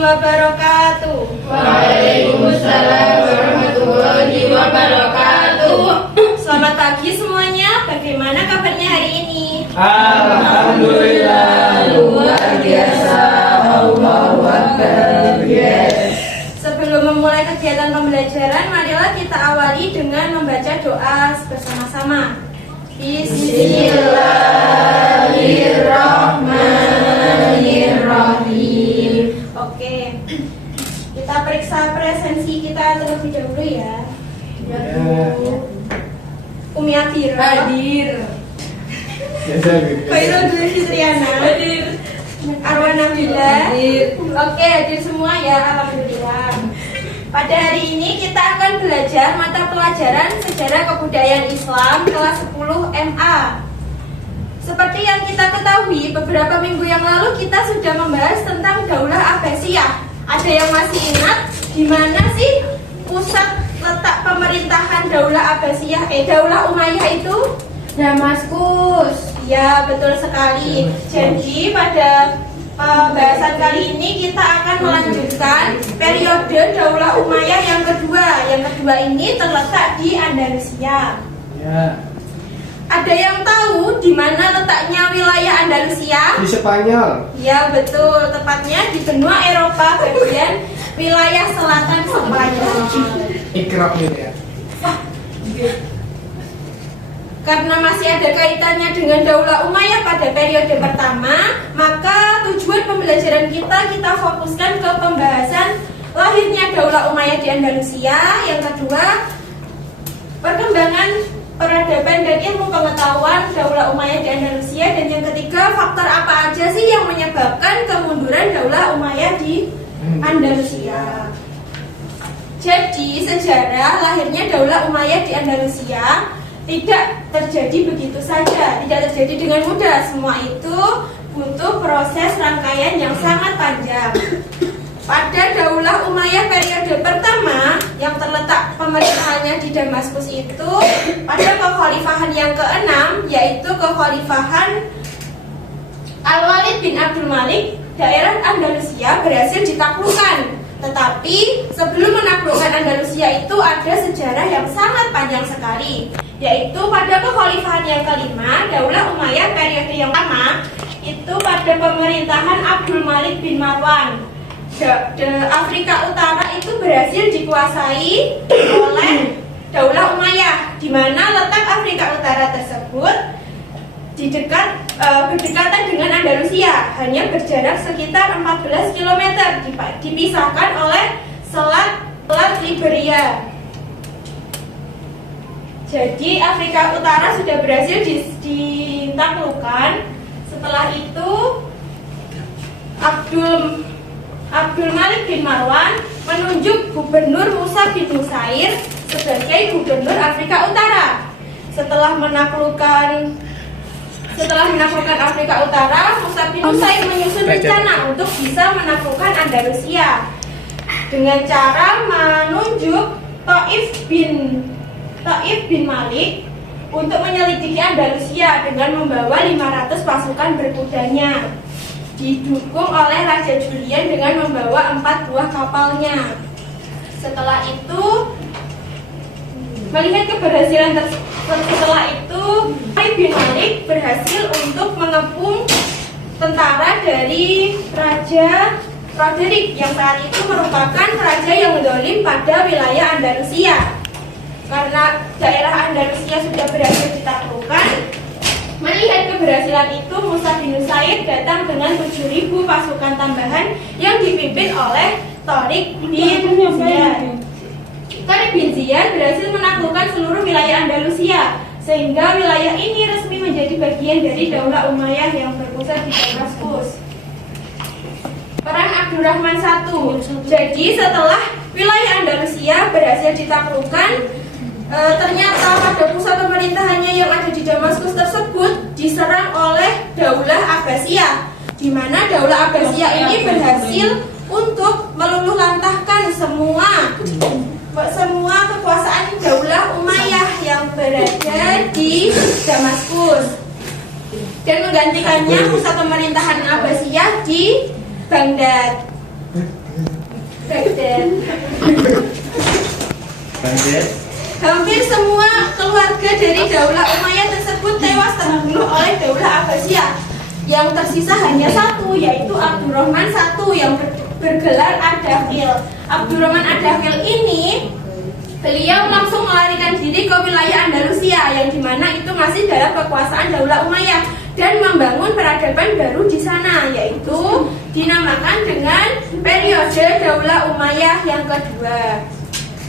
wabarakatuh. Waalaikumsalam warahmatullahi wabarakatuh. Selamat pagi semuanya. Bagaimana kabarnya hari ini? Alhamdulillah, luar biasa. Allahu Akbar. Yes. Sebelum memulai kegiatan pembelajaran, marilah kita awali dengan membaca doa bersama-sama. Bismillahirrahmanirrahim. Oke, kita periksa presensi kita terlebih dahulu ya. Umi Afira hadir. Khairul Dwi Fitriana hadir. Arwan Nabila hadir. Oke, hadir semua ya, alhamdulillah. Pada hari ini kita akan belajar mata pelajaran Sejarah Kebudayaan Islam kelas 10 MA. Seperti yang kita ketahui, beberapa minggu yang lalu kita sudah membahas tentang Daulah Abbasiyah. Ada yang masih ingat di mana sih pusat letak pemerintahan Daulah Abbasiyah, Daulah Umayyah itu? Damaskus. Ya, betul sekali. Jadi pada pembahasan kali ini kita akan melanjutkan periode Daulah Umayyah yang kedua. Yang kedua ini terletak di Andalusia. Ya. Ada yang tahu di mana letaknya wilayah Andalusia? Di Spanyol. Ya, betul. Tepatnya di benua Eropa bagian wilayah selatan Spanyol. Ikrab ini ya. Karena masih ada kaitannya dengan Daulah Umayyah pada periode pertama, maka tujuan pembelajaran kita fokuskan ke pembahasan lahirnya Daulah Umayyah di Andalusia. Yang kedua, perkembangan peradaban dan ilmu pengetahuan Daulah Umayyah di Andalusia. Dan yang ketiga, faktor apa aja sih yang menyebabkan kemunduran Daulah Umayyah di Andalusia. Jadi, sejarah lahirnya Daulah Umayyah di Andalusia tidak terjadi begitu saja, tidak terjadi dengan mudah. Semua itu butuh proses rangkaian yang sangat panjang. Pada Daulah Umayyah periode pertama yang terletak pemerintahannya di Damaskus itu, pada kekhalifahan yang ke-6, yaitu kekhalifahan Al-Walid bin Abdul Malik, daerah Andalusia berhasil ditaklukkan. Tetapi sebelum menaklukkan Andalusia itu ada sejarah yang sangat panjang sekali, yaitu pada kekhalifahan yang kelima, Daulah Umayyah periode yang pertama itu pada pemerintahan Abdul Malik bin Marwan. Afrika Utara itu berhasil dikuasai oleh Daulah Umayyah, di mana letak Afrika Utara tersebut berdekatan dengan Andalusia, hanya berjarak sekitar 14 km, dipisahkan oleh Selat Liberia. Jadi Afrika Utara sudah berhasil ditaklukkan. Setelah itu Abdul Malik bin Marwan menunjuk Gubernur Musa bin Nusair sebagai Gubernur Afrika Utara. Setelah menaklukkan Afrika Utara, Musa bin Nusair menyusun rencana untuk bisa menaklukkan Andalusia dengan cara menunjuk Taif bin Malik untuk menyelidiki Andalusia dengan membawa 500 pasukan berkudanya, didukung oleh Raja Julian dengan membawa 4 buah kapalnya. Setelah itu, melihat keberhasilan setelah itu, Taif bin Malik berhasil untuk mengepung tentara dari Raja Roderick yang saat itu merupakan raja yang zalim pada wilayah Andalusia. Karena daerah Andalusia sudah berhasil ditaklukkan, melihat keberhasilan itu, Musa bin Nusair datang dengan 7.000 pasukan tambahan yang dipimpin oleh Tariq bin Ziyad. Tariq bin Ziyad berhasil menaklukkan seluruh wilayah Andalusia, sehingga wilayah ini resmi menjadi bagian dari Daulah Umayyah yang berpusat di Damaskus. Perang Abdurrahman I. Jadi setelah wilayah Andalusia berhasil ditaklukkan, ternyata pada pusat pemerintahannya yang ada di Damaskus tersebut diserang oleh Daulah Abbasiyah, di mana Daulah Abbasiyah ini berhasil untuk meluluhlantahkan semua kekuasaan Daulah Umayyah yang berada di Damaskus dan menggantikannya pusat pemerintahan Abbasiyah di Baghdad. Lanjut. Hampir semua keluarga dari Daulah Umayyah tersebut tewas terbunuh oleh Daulah Abbasiyah. Yang tersisa hanya satu, yaitu Abdurrahman I yang bergelar Ad-Dakhil. Abdurrahman Ad-Dakhil ini beliau langsung melarikan diri ke wilayah Andalusia yang dimana itu masih dalam kekuasaan Daulah Umayyah dan membangun peradaban baru di sana, yaitu dinamakan dengan periode Daulah Umayyah yang kedua.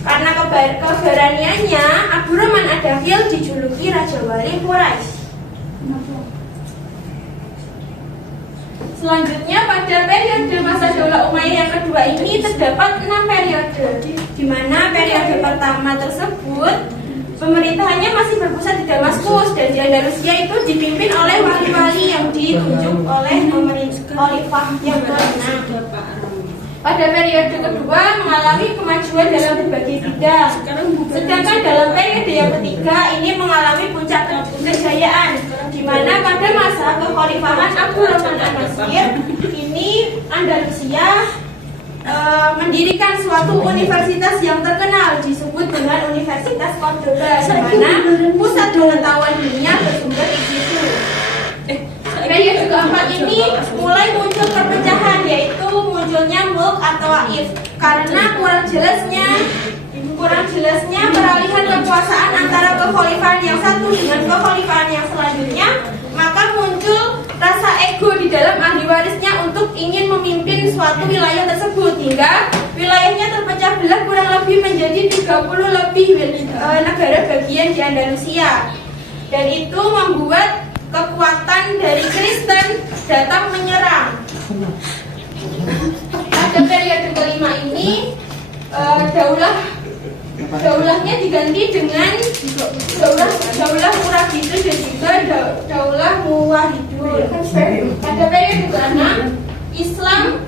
Karena keberaniannya, Abdurrahman Ad-Dakhil dijuluki Raja Wali Quraisy. Selanjutnya pada periode masa Daulah Umayyah yang kedua ini terdapat 6 periode, di mana periode pertama tersebut pemerintahannya masih berpusat di Damaskus dan di Andalusia itu dipimpin oleh wali-wali yang ditunjuk oleh khalifah yang ke-6. Pada periode kedua mengalami kemajuan dalam berbagai bidang. Sedangkan dalam periode yang ketiga ini mengalami puncak kejayaan, di mana pada masa kekhalifahan Abdurrahman An-Nasir ini Andalusia mendirikan suatu universitas yang terkenal disebut dengan Universitas Cordoba, di mana pusat pengetahuan dunia bersumber di situ. Periode keempat ini mulai muncul perpecahan, yaitu munculnya mulk atau waif karena kurang jelasnya peralihan kekuasaan antara kekhalifahan yang satu dengan kekhalifahan yang selanjutnya, maka muncul rasa ego di dalam ahli warisnya untuk ingin memimpin suatu wilayah tersebut hingga wilayahnya terpecah belah kurang lebih menjadi 30 lebih negara bagian di Andalusia, dan itu membuat kekuatan dari Kristen datang menyerang. Pada periode kelima ini daulahnya diganti dengan daulah Murabitun dan juga daulah Muwahhidun. Pada periode ke-6 Islam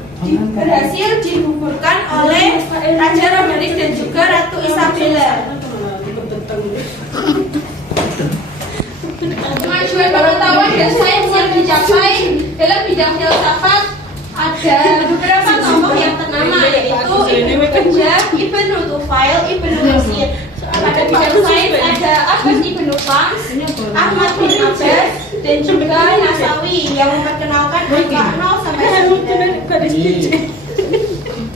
berhasil digugurkan oleh Raja Romanik dan juga Ratu Isabella. Kemajuan pengetahuan dan sains yang dicapai dalam bidang filsafat ada beberapa tokoh yang ternama, yaitu Ibnu Rajab, Ibnu Tufail, Ibnu Rushd. Pada bidang sains ada Abbas Ibnu Shams, Ahmad bin Abbas, dan juga Nasawi yang memperkenalkan angka 0 sampai 9.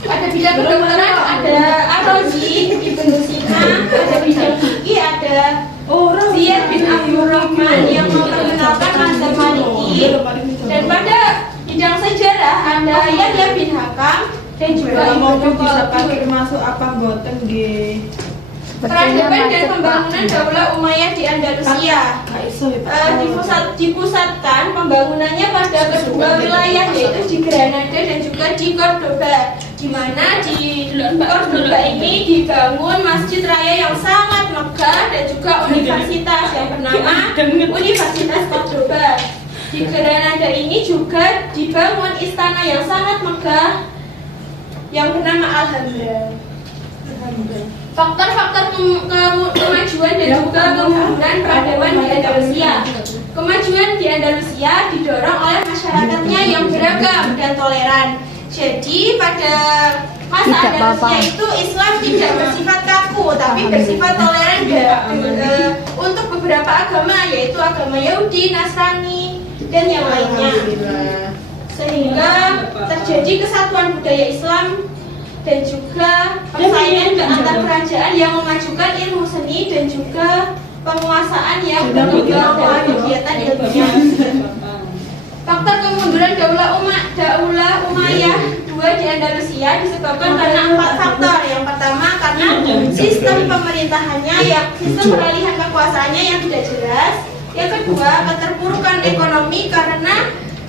Pada bidang kedokteran ada Ar-Razi, Ibnu Sina. Pada bidang fikih ada Ziyad bin Abdurrahman yang memperkenalkan mazhab Maliki. Dan pada bidang sejarah ada Yahya bin Hakam dan juga Ibnu Khaldun. Masuk apa boten nggih. Peradaban dan pembangunan Daulah Umayyah di Andalusia dipusatkan pembangunannya pada kedua wilayah, yaitu di Granada dan juga di Cordoba, di mana di Cordoba ini dibangun masjid raya yang sangat megah dan juga universitas yang bernama Universitas Cordoba. Di Granada ini juga dibangun istana yang sangat megah yang bernama Alhambra. Faktor-faktor kemajuan dan juga kemunduran peradaban di Andalusia. Kemajuan di Andalusia didorong oleh masyarakatnya yang beragam dan toleran. Jadi pada masa Andalusia itu Islam tidak bersifat kaku, tapi bersifat toleran untuk beberapa agama, yaitu agama Yahudi, Nasrani, dan yang lainnya. Sehingga terjadi kesatuan budaya Islam dan juga persaingan ke antar kerajaan yang memajukan ilmu seni dan juga penguasaan yang berkembang dalam kegiatan ilmiah. Faktor kemunduran Daulah Umayyah II di Andalusia disebabkan karena 4 faktor. Yang pertama karena sistem pemerintahannya, sistem peralihan kekuasaannya yang tidak jelas. Yang kedua, keterpurukan ekonomi karena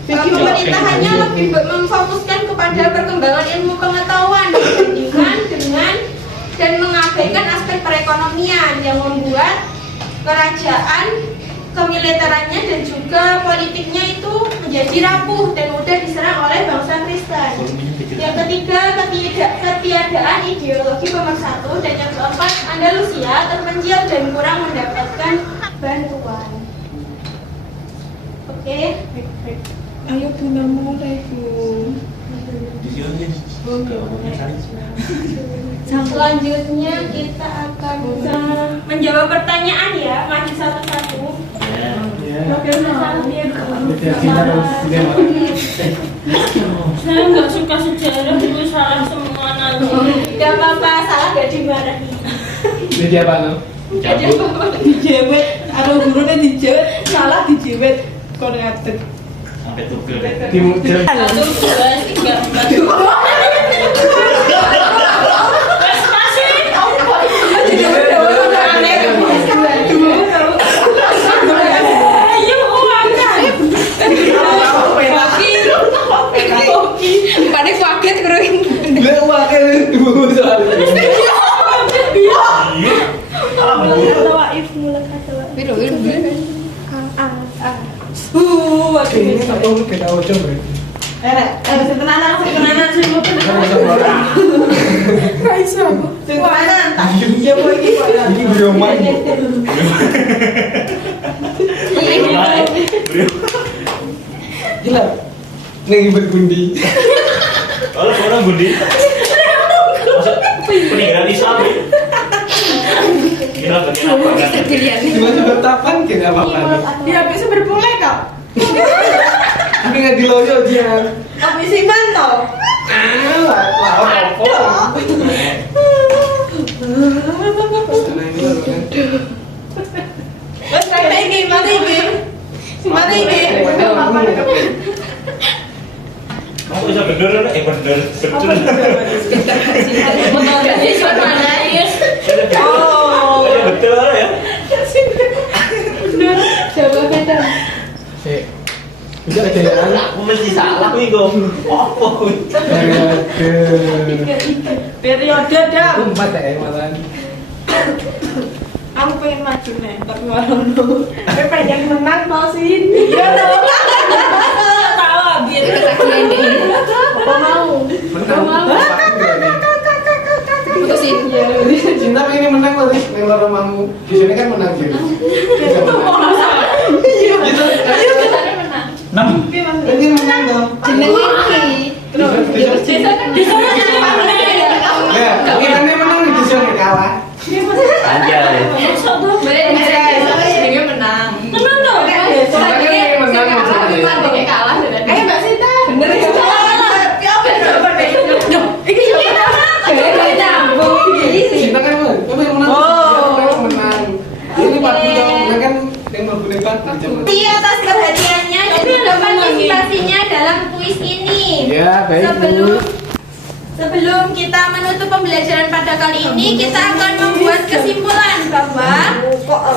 pemerintahannya lebih memfokuskan kepada perkembangan ilmu pengetahuan dibandingkan dengan dan mengabaikan aspek perekonomian yang membuat kerajaan, kemiliterannya dan juga politiknya itu menjadi rapuh dan mudah diserang oleh bangsa Kristen. Yang ketiga, ketiadaan ideologi pemersatu, dan yang keempat, Andalusia terpencil dan kurang mendapatkan bantuan. Oke. Ayo Bunda mulai Bu. Selanjutnya kita akan menjawab pertanyaan ya, maju satu-satu. Ya. Biar Kita harus dia. Saya nggak suka sejarah, itu salah semua nanti. Gak apa-apa, salah gak dimarahi. Dia apa no? Dijewet, ada gurunya dijewet, salah dijewet. Kok ngatet. Sampai tugel. Timur. 1, 2, 3, 4. Wes masih. Ayo uang kan. Pada kaget keren. Dia wakil dulu soalnya. Ini satu kita ucap berarti. Setenanan sih. Kaiso aku. Setenanan tak. Iya kok iki kok ya. Ini beromai. Gila. Nih bergundi. Kalau orang Budi. Masa peninggalan Islam ya? Gila bagian apa? Cuma bertapan kita apa-apa. Dia bisa berpulai kok. Tapi nggak diloyo dia. Tapi sing mantau. Wes tak iki, mati iki. Mati iki. Kamu bisa bener, bener. Oh. Betul ya. Coba beda. Bisa aja ya. Aku mesti salah nih kok. Apa? Periode dah. Empat ya malahan. Aku pengen maju nih, tapi malam dulu. Tapi pengen menang mau sih. Iya dong. Tawa biar Apa mau? Putusin. Cinta pengen menang lagi. Ngelor rumahmu. Di sini kan menang gitu. Gitu. Ini menang dong. di sana Ya, tapi nanti menang di sini kalah. Anjay. satu Ini menang. tenang dong. Cinta kan pengen menang maksudnya. Kalah sudah. Ayo Mbak Sinta. Bener ya? Ini Cinta kan menang. Tapi yang menang. Dia pengen menang. Ini Pak Tio menang kan yang berguna Di atas perhatiannya dan juga partisipasinya dalam kuis ini. Ya, baik. Sebelum kita menutup pembelajaran pada kali ini, kita akan membuat kesimpulan bahwa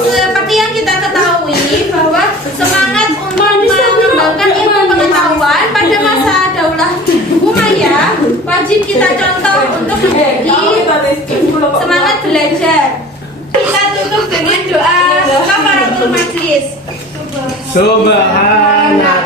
seperti yang kita ketahui bahwa semangat untuk mengembangkan ilmu pengetahuan pada masa Daulah Umayyah wajib kita contoh untuk menjadi semangat belajar. Kita tutup dengan doa kafaratul majlis. Subhanallah.